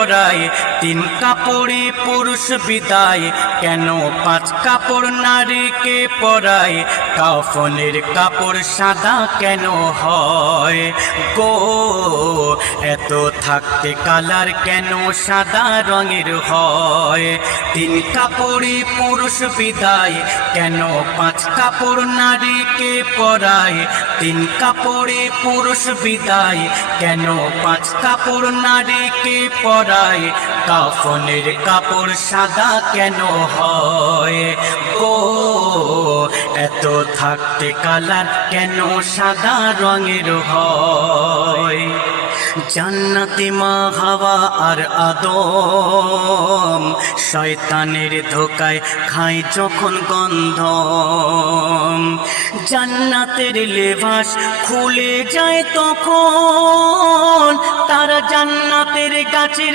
পরায় তিন কাপড়ে পুরুষ বিদায়, কেন পাঁচ কাপড় নারীকে পরায়? কাফনের কাপড় সাদা কেন হয় গো? এত থাকতে কালার কেন সাদা রঙের হয়? তিন কাপড়ে পুরুষ বিদায়, কেন পাঁচ কাপড় নারীকে পরায়? তিন কাপড়ে পুরুষ বিদায়, কেন পাঁচ কাপড় নারীকে পরায়? কাফনের কাপড় সাদা কেন হয় গো? এত থাকতে কালার কেন সাদা রঙের হয়? জান্নাতে মা হাওয়া আর আদম শয়তানের ধোকায় খায় যখন গন্ধ, জান্নাতের লেবাস খুলে যায় তখন তারা জান্নাতের গাছের